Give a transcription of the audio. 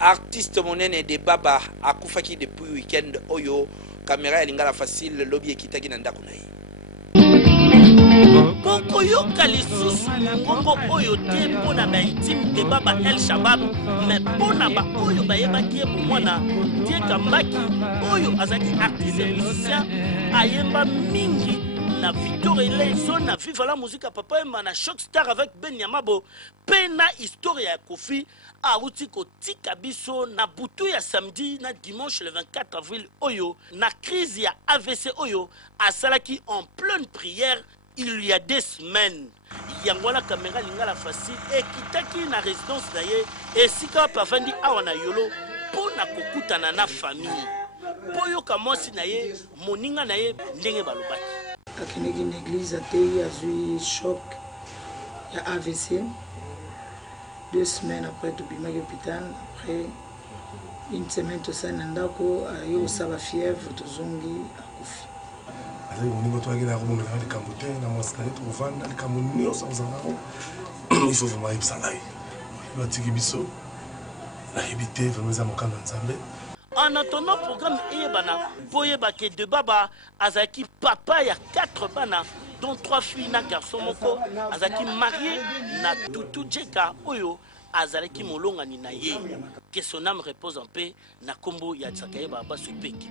artiste monene de Baba akufaki depuis weekend oyo caméra ya lingala facile lobby ekitaki na ndako na ye. Koko yoka lisusu ngongo oyo te mpona ba intime de Baba El Shabab mais mpona ba oyo bayebaki ye mwana tie kambaki oyo azaki artiste musicien ayemba mingi na Victor Eleison na Viva la musique papa et na Shock Star avec Ben Yamabo pena historia ya Kofi auti kotika biso na butu ya samedi na dimanche le 24 avril oyo na crise ya AVC oyo asalaki en pleine prière il y a 2 semaines. Yango la caméra lingala facile et kitaki na résidence na ye esika pavandi awa na yolo pona kokutana na famille. Poyo kamosi na ye moninga na ye ndenge balobaki. Akineki une église atei azui choc ya AVC 2 semaines après tobimaki hôpital après une semaine tosali ndako ayo osaba fièvre tozongi akufi. Azali moningo toaki na komona na likambo te na mwasi na ye tovanda likambo nyonso ozango il faut vraiment yebisa ngai batiki biso nayebi te vraiment eza mokano ya Nzambe. En attendant programme Eyebana, Boyeba ke de Baba, Azaki papa ya 4 bana, dont 3 filles na garçon moko, Azaki marié na Tutu Djeka Oyo, Azalaki molonga ni na ye. Que son âme repose en paix, na kombo ya Tsakaye Baba Supeki.